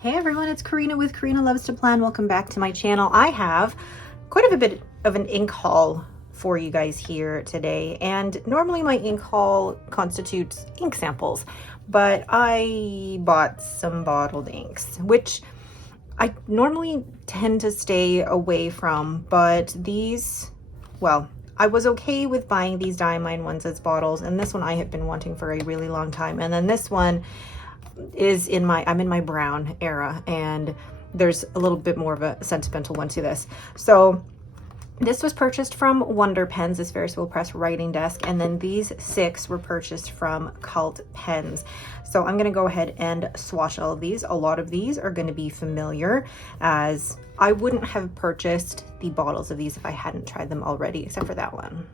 Hey everyone, it's Karina with Karina Loves to Plan. Welcome back to my channel. I have quite a bit of an ink haul for you guys here today, and normally my ink haul constitutes ink samples, but I bought some bottled inks, which I normally tend to stay away from, but these, well, I was okay with buying these Diamine ones as bottles, and this one I have been wanting for a really long time, and then this one is I'm in my brown era, and there's a little bit more of a sentimental one to this. So this was purchased from Wonder Pens, this Ferris wheel press writing desk, and then these 6 were purchased from Cult Pens. So I'm going to go ahead and swatch all of these. A lot of these are going to be familiar, as I wouldn't have purchased the bottles of these if I hadn't tried them already, except for that one.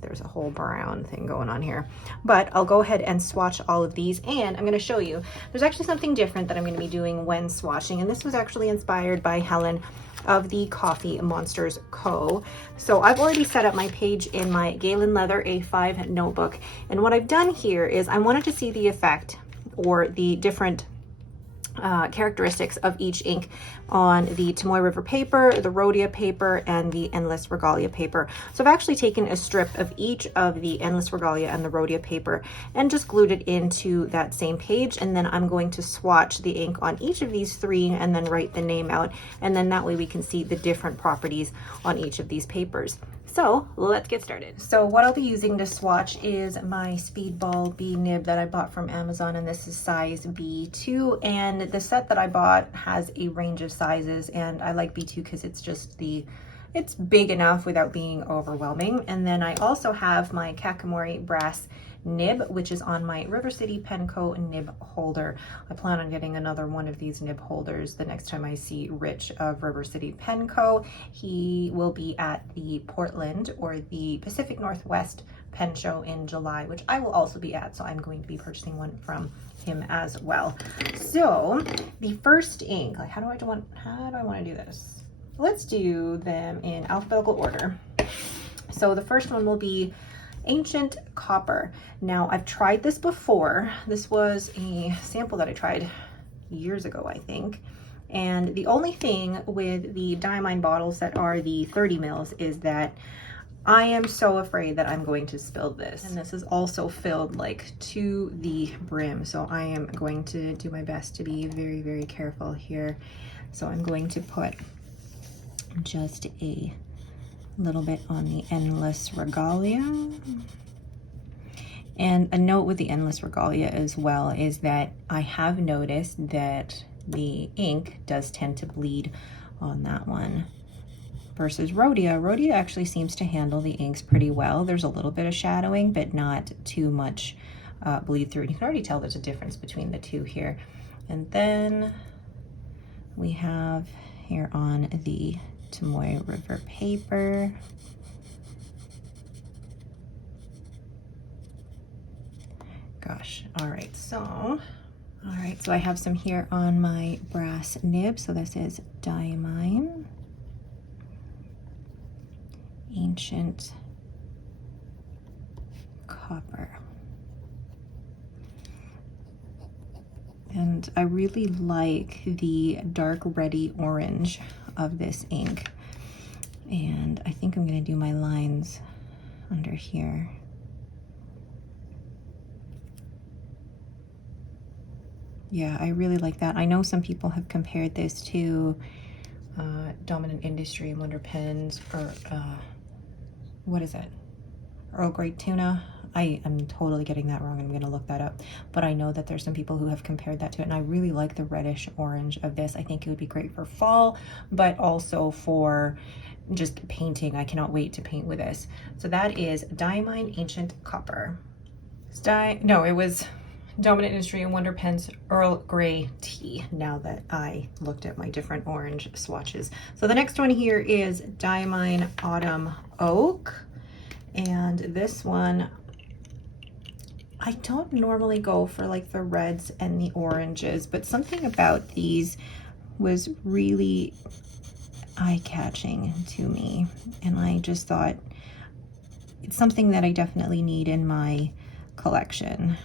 There's a whole brown thing going on here, but I'll go ahead and swatch all of these, and I'm going to show you there's actually something different that I'm going to be doing when swatching, and this was actually inspired by Helen of the Coffee Monsters Co. So I've already set up my page in my Galen leather A5 notebook, and what I've done here is I wanted to see the effect or the different characteristics of each ink on the Tomoe River paper, the Rhodia paper, and the Endless Regalia paper. So I've actually taken a strip of each of the Endless Regalia and the Rhodia paper and just glued it into that same page, and then I'm going to swatch the ink on each of these 3 and then write the name out, and then that way we can see the different properties on each of these papers. So let's get started. So what I'll be using to swatch is my Speedball B nib that I bought from Amazon, and this is size B2, and the set that I bought has a range of sizes, and I like B2 because it's big enough without being overwhelming. And then I also have my Kakamori brass nib, which is on my River City Penco nib holder. I plan on getting another one of these nib holders the next time I see Rich of River City Penco. He will be at the Portland or the Pacific Northwest pen show in July, which I will also be at, so I'm going to be purchasing one from him as well. So the first ink, like how do I want to do this? Let's do them in alphabetical order. So the first one will be Ancient Copper. Now I've tried this before. This was a sample that I tried years ago, I think. And the only thing with the Diamine bottles that are the 30 mils is that I am so afraid that I'm going to spill this. And this is also filled like to the brim. So I am going to do my best to be very, very careful here. So I'm going to put just a little bit on the Endless Regalia. And a note with the Endless Regalia as well is that I have noticed that the ink does tend to bleed on that one versus Rhodia. Rhodia actually seems to handle the inks pretty well. There's a little bit of shadowing, but not too much bleed through. And you can already tell there's a difference between the two here. And then we have here on the Tomoe River paper, gosh, all right, so I have some here on my brass nib. So this is Diamine Ancient Copper, and I really like the dark reddy orange of this ink, and I think I'm going to do my lines under here. Yeah, I really like that. I know some people have compared this to Dominant Industry and Wonder Pens, or what is it? Earl Grey Tuna. I am totally getting that wrong. I'm going to look that up. But I know that there's some people who have compared that to it, and I really like the reddish orange of this. I think it would be great for fall, but also for just painting. I cannot wait to paint with this. So that is Diamine Ancient Copper. It was Dominant Industry and Wonder Pens Earl Grey Tea, now that I looked at my different orange swatches. So the next one here is Diamine Autumn Oak, and this one, I don't normally go for like the reds and the oranges, but something about these was really eye-catching to me, and I just thought it's something that I definitely need in my collection.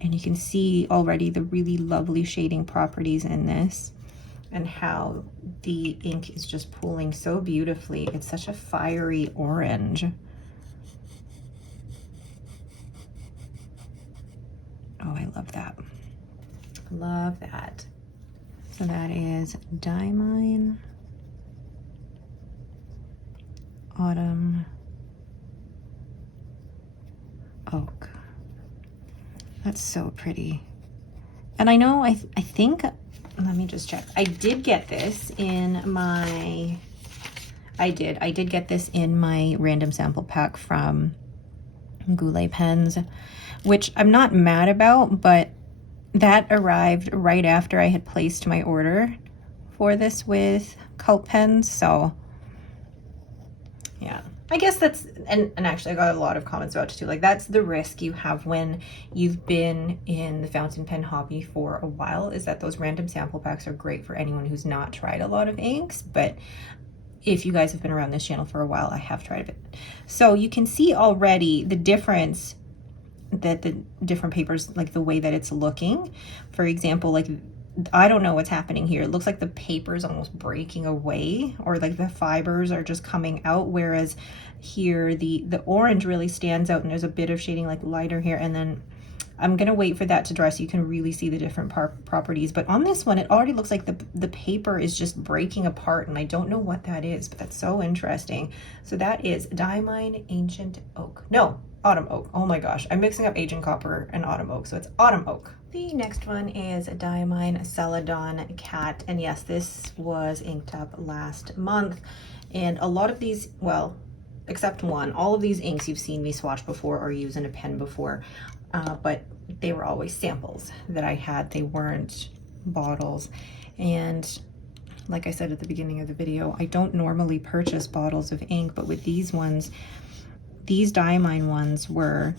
And you can see already the really lovely shading properties in this and how the ink is just pooling so beautifully. It's such a fiery orange. Oh, I love that. Love that. So that is Diamine Autumn Oak. That's so pretty. And I know, I think, let me just check. I did get this in my, I did get this in my random sample pack from Goulet Pens, which I'm not mad about, but that arrived right after I had placed my order for this with Cult Pens. So yeah, I guess that's, and actually I got a lot of comments about it too. Like, that's the risk you have when you've been in the fountain pen hobby for a while, is that those random sample packs are great for anyone who's not tried a lot of inks. But if you guys have been around this channel for a while, I have tried it. So you can see already the difference that the different papers, like the way that it's looking. For example, like, I don't know what's happening here. It looks like the paper is almost breaking away, or like the fibers are just coming out, whereas here the orange really stands out and there's a bit of shading like lighter here. And then I'm gonna wait for that to dry so you can really see the different properties. But on this one, it already looks like the paper is just breaking apart, and I don't know what that is, but that's so interesting. So that is Diamine Ancient Oak. No, Autumn Oak. Oh my gosh, I'm mixing up Agent Copper and Autumn Oak, so it's Autumn Oak. The next one is Diamine Cadon Cat, and yes, this was inked up last month. And a lot of these, well, except one, all of these inks you've seen me swatch before or use in a pen before, but they were always samples that I had. They weren't bottles. And like I said at the beginning of the video, I don't normally purchase bottles of ink, but with these ones, these Diamine ones were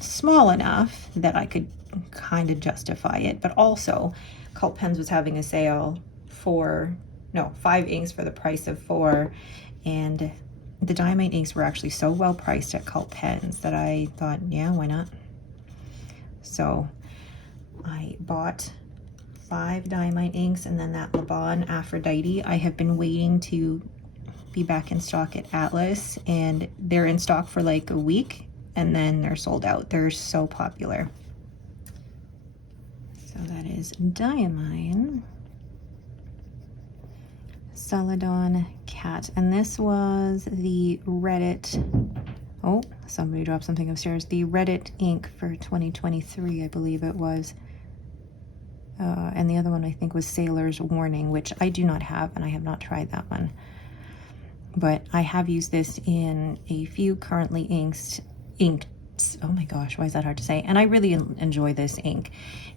small enough that I could kind of justify it. But also, Cult Pens was having a sale for, no, 5 inks for the price of 4, and the Diamine inks were actually so well priced at Cult Pens that I thought, yeah, why not? So I bought 5 Diamine inks, and then that Laban Aphrodite, I have been waiting to be back in stock at Atlas, and they're in stock for like a week and then they're sold out. They're so popular. So that is Diamine Cadon Cat, and this was the Reddit, oh, somebody dropped something upstairs, the Reddit ink for 2023, I believe it was. And the other one I think was Sailor's Warning, which I do not have, and I have not tried that one. But I have used this in a few currently inked, oh my gosh, why is that hard to say? And I really enjoy this ink,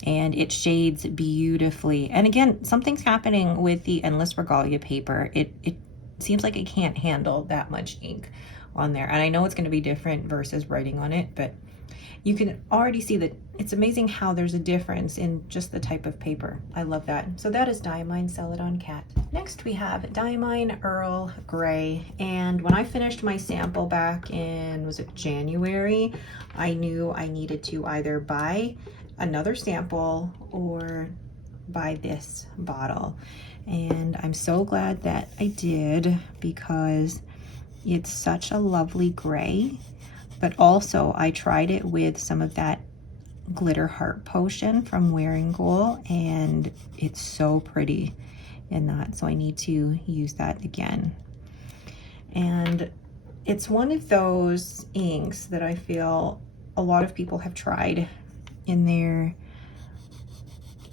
and it shades beautifully. And again, something's happening with the Endless Regalia paper. It seems like it can't handle that much ink on there. And I know it's going to be different versus writing on it, but you can already see that it's amazing how there's a difference in just the type of paper. I love that. So that is Diamine Cadon Cat. Next we have Diamine Earl Gray. And when I finished my sample back in, was it January, I knew I needed to either buy another sample or buy this bottle. And I'm so glad that I did, because it's such a lovely gray. But also I tried it with some of that glitter heart potion from Wearing Goal, and it's so pretty in that, so I need to use that again. And it's one of those inks that I feel a lot of people have tried in their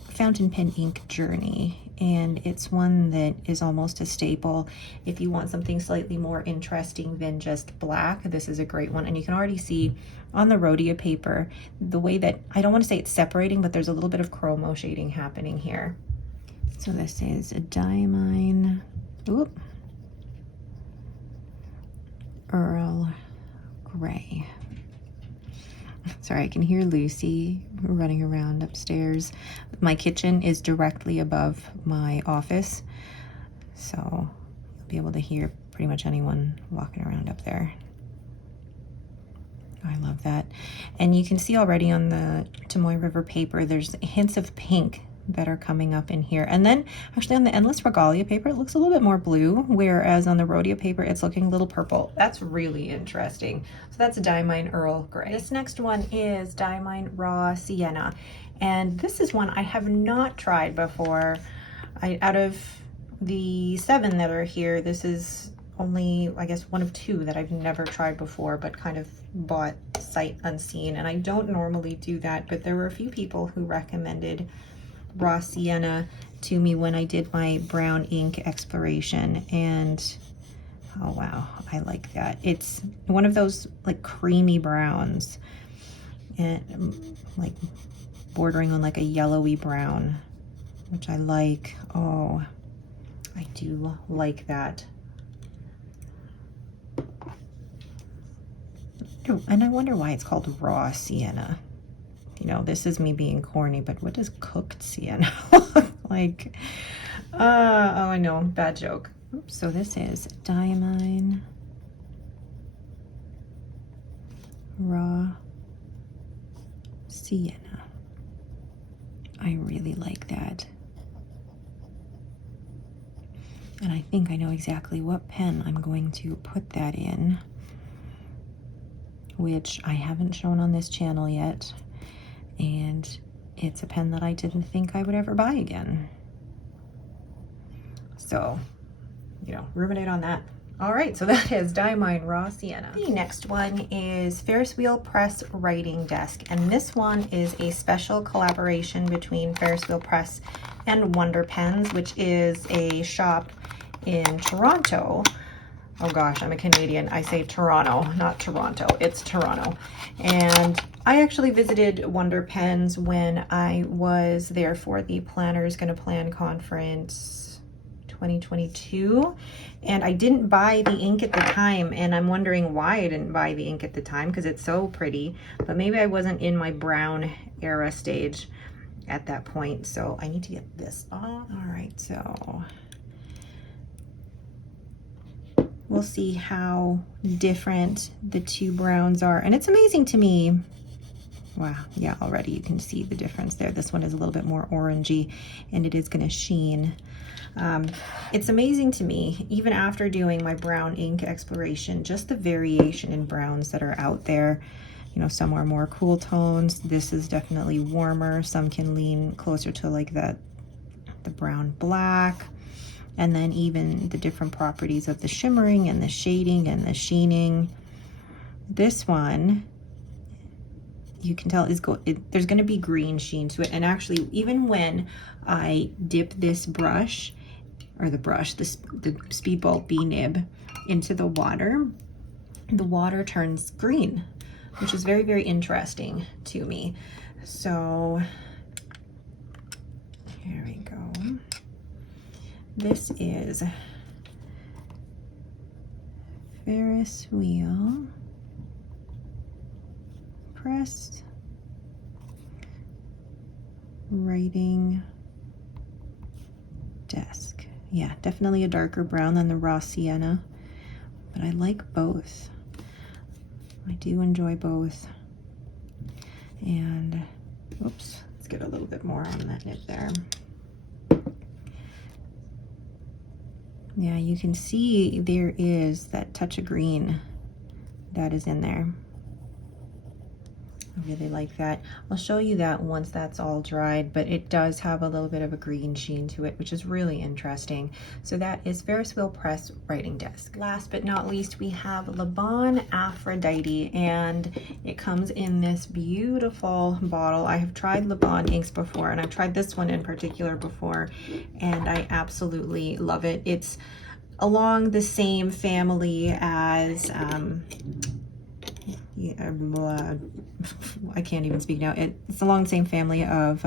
fountain pen ink journey, and it's one that is almost a staple. If you want something slightly more interesting than just black, this is a great one. And you can already see on the Rhodia paper the way that, I don't want to say it's separating, but there's a little bit of chromo shading happening here. So this is a Diamine Earl Gray. Sorry, I can hear Lucy running around upstairs. My kitchen is directly above my office, so you'll be able to hear pretty much anyone walking around up there. I love that. And you can see already on the Tomoe River paper, there's hints of pink that are coming up in here. And then actually on the Endless Regalia paper, it looks a little bit more blue, whereas on the Rodeo paper, it's looking a little purple. That's really interesting. So that's a Diamine Earl Grey. This next one is Diamine Raw Sienna. And this is one I have not tried before. Out of the 7 that are here, this is only, I guess, one of 2 that I've never tried before, but kind of bought sight unseen. And I don't normally do that, but there were a few people who recommended Raw Sienna to me when I did my brown ink exploration, and oh wow, I like that. It's one of those like creamy browns and like bordering on like a yellowy brown, which I like. Oh, I do like that. Oh, and I wonder why it's called Raw Sienna. You know, this is me being corny, but what does cooked sienna look like? Oh, I know, bad joke. Oops, so this is Diamine Raw Sienna. I really like that. And I think I know exactly what pen I'm going to put that in, which I haven't shown on this channel yet. And it's a pen that I didn't think I would ever buy again. So, you know, ruminate on that. All right, so that is Diamine Raw Sienna. The next one is Ferris Wheel Press Writing Desk. And this one is a special collaboration between Ferris Wheel Press and Wonder Pens, which is a shop in Toronto. Oh gosh, I'm a Canadian. I say Toronto, not Toronto. It's Toronto. And I actually visited Wonder Pens when I was there for the Planners Gonna Plan Conference 2022. And I didn't buy the ink at the time. And I'm wondering why I didn't buy the ink at the time, because it's so pretty. But maybe I wasn't in my brown era stage at that point. So I need to get this on. All right, so we'll see how different the 2 browns are. And it's amazing to me. Wow, yeah, already you can see the difference there. This one is a little bit more orangey, and it is gonna sheen. It's amazing to me, even after doing my brown ink exploration, just the variation in browns that are out there. You know, some are more cool tones. This is definitely warmer. Some can lean closer to like the brown black. And then even the different properties of the shimmering and the shading and the sheening. This one, you can tell is there's going to be green sheen to it. And actually, even when I dip this brush, or the Speedball B nib into the water turns green, which is very, very interesting to me. So here we go. This is Ferris Wheel Press Writing Desk. Yeah, definitely a darker brown than the Raw Sienna, but I like both. I do enjoy both. And, oops, let's get a little bit more on that nib there. Yeah, you can see there is that touch of green that is in there. I really like that. I'll show you that once that's all dried, but it does have a little bit of a green sheen to it, which is really interesting. So that is Ferris Wheel Press Writing Desk. Last but not least, we have Laban Aphrodite, and it comes in this beautiful bottle. I have tried Laban inks before, and I've tried this one in particular before, and I absolutely love it. It's along the same family as I can't even speak now. It's along the same family of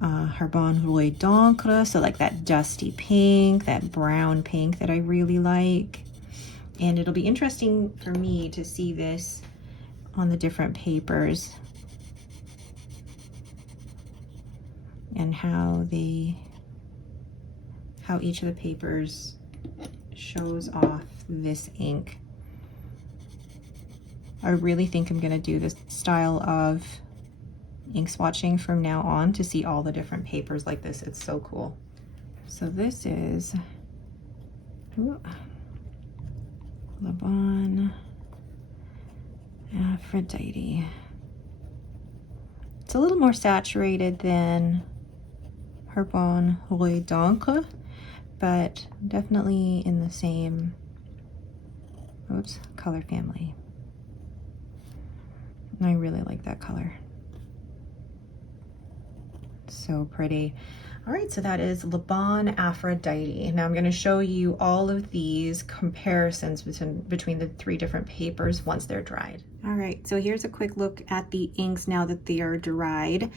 Herbon Rouille d'encre, so like that dusty pink, that brown pink that I really like. And it'll be interesting for me to see this on the different papers and how each of the papers shows off this ink. I really think I'm gonna do this style of ink swatching from now on to see all the different papers like this. It's so cool. So this is Laban Aphrodite. It's a little more saturated than Diamine Raw, but definitely in the same color family. I really like that color. So pretty. All right, so that is Laban Aphrodite. Now I'm going to show you all of these comparisons between the 3 different papers once they're dried. All right, so here's a quick look at the inks now that they are dried.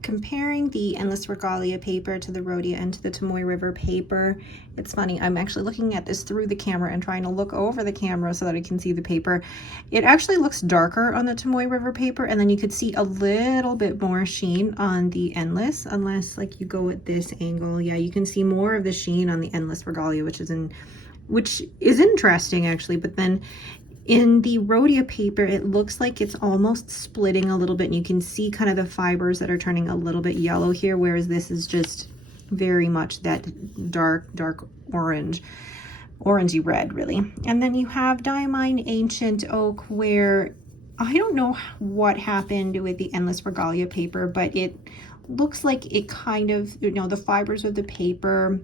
Comparing the Endless Regalia paper to the Rhodia and to the Tomoe River paper, it's funny, I'm actually looking at this through the camera and trying to look over the camera so that I can see the paper. It actually looks darker on the Tomoe River paper, and then you could see a little bit more sheen on the Endless, unless like you go at this angle. Yeah, you can see more of the sheen on the Endless Regalia, which is interesting actually, but then in the Rhodia paper, it looks like it's almost splitting a little bit, and you can see kind of the fibers that are turning a little bit yellow here, whereas this is just very much that dark orange, orangey red really. And then you have Diamine Ancient Oak, where I don't know what happened with the Endless Regalia paper, but it looks like it kind of, you know, the fibers of the paper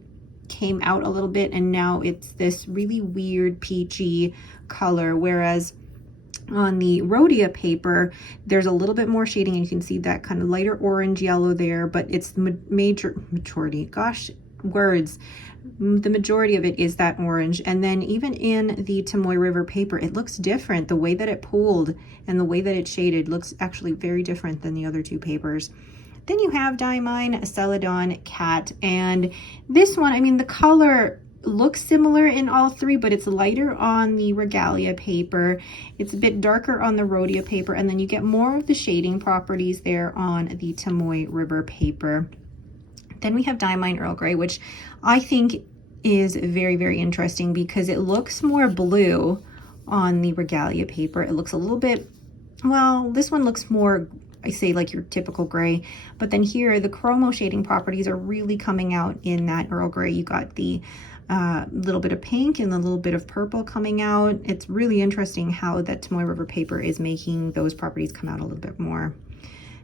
came out a little bit, and now it's this really weird peachy color, whereas on the Rhodia paper there's a little bit more shading, and you can see that kind of lighter orange yellow there, but it's the majority of it is that orange. And then even in the Tomoe River paper, it looks different. The way that it pooled and the way that it shaded looks actually very different than the other 2 papers. Then you have Diamine Cadon Cat, and this one, I mean, the color looks similar in all 3, but it's lighter on the Regalia paper. It's a bit darker on the Rhodia paper, and then you get more of the shading properties there on the Tomoe River paper. Then we have Diamine Earl Grey, which I think is very, very interesting because it looks more blue on the Regalia paper. It looks a little bit, well, this one looks more, I say, like your typical gray, but then here the chromo shading properties are really coming out in that Earl Grey. You got the little bit of pink and a little bit of purple coming out. It's really interesting how that Tomoe River paper is making those properties come out a little bit more.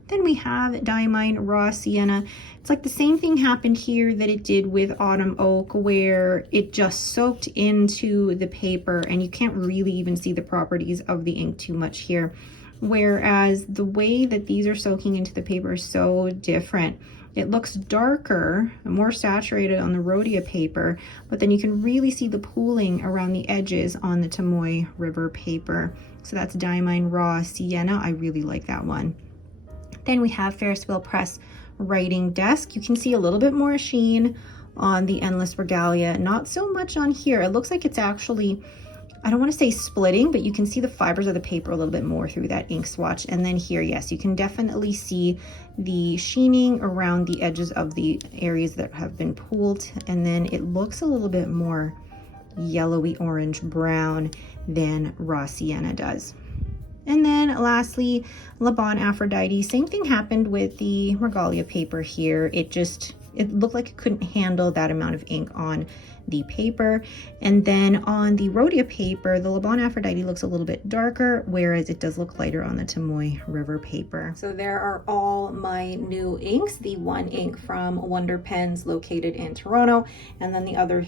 Then we have Diamine Raw Sienna. It's like the same thing happened here that it did with Autumn Oak, where it just soaked into the paper and you can't really even see the properties of the ink too much here. Whereas the way that these are soaking into the paper is so different. It looks darker, more saturated on the Rhodia paper, but then you can really see the pooling around the edges on the Tomoe River paper. So that's Diamine Raw Sienna. I really like that one. Then we have Ferris Wheel Press Writing Desk. You can see a little bit more sheen on the Endless Regalia, not so much on here. It looks like it's actually, I don't want to say splitting, but you can see the fibers of the paper a little bit more through that ink swatch. And then here, yes, you can definitely see the sheening around the edges of the areas that have been pooled. And then it looks a little bit more yellowy orange brown than Raw Sienna does. And then lastly, Laban Aphrodite. Same thing happened with the Regalia paper here. It looked like it couldn't handle that amount of ink on the paper. And then on the Rhodia paper, the Laban Aphrodite looks a little bit darker, whereas it does look lighter on the Tomoe River paper. So there are all my new inks. The one ink from Wonder Pens located in Toronto, and then the other,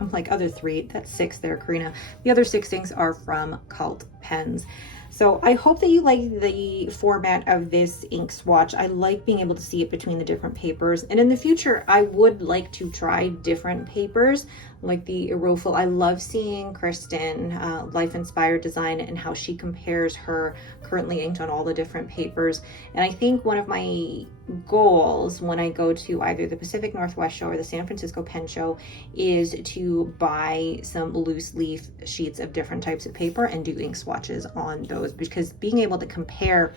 I'm like, other 3, that's 6 there, Karina. The other 6 inks are from Cult Pens. So I hope that you like the format of this ink swatch. I like being able to see it between the different papers. And in the future, I would like to try different papers like the Erofil. I love seeing Kristen, Life Inspired Design, and how she compares her currently inked on all the different papers. And I think one of my goals when I go to either the Pacific Northwest show or the San Francisco Pen Show is to buy some loose leaf sheets of different types of paper and do ink swatches on those, because being able to compare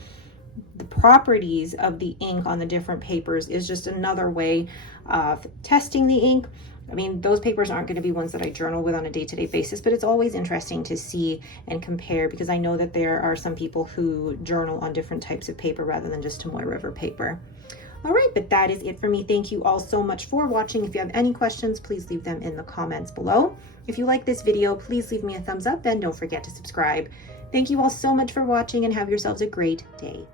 the properties of the ink on the different papers is just another way of testing the ink. I mean, those papers aren't going to be ones that I journal with on a day-to-day basis, but it's always interesting to see and compare, because I know that there are some people who journal on different types of paper rather than just Tomoy River paper. All right, but that is it for me. Thank you all so much for watching. If you have any questions, please leave them in the comments below. If you like this video, please leave me a thumbs up and don't forget to subscribe. Thank you all so much for watching and have yourselves a great day.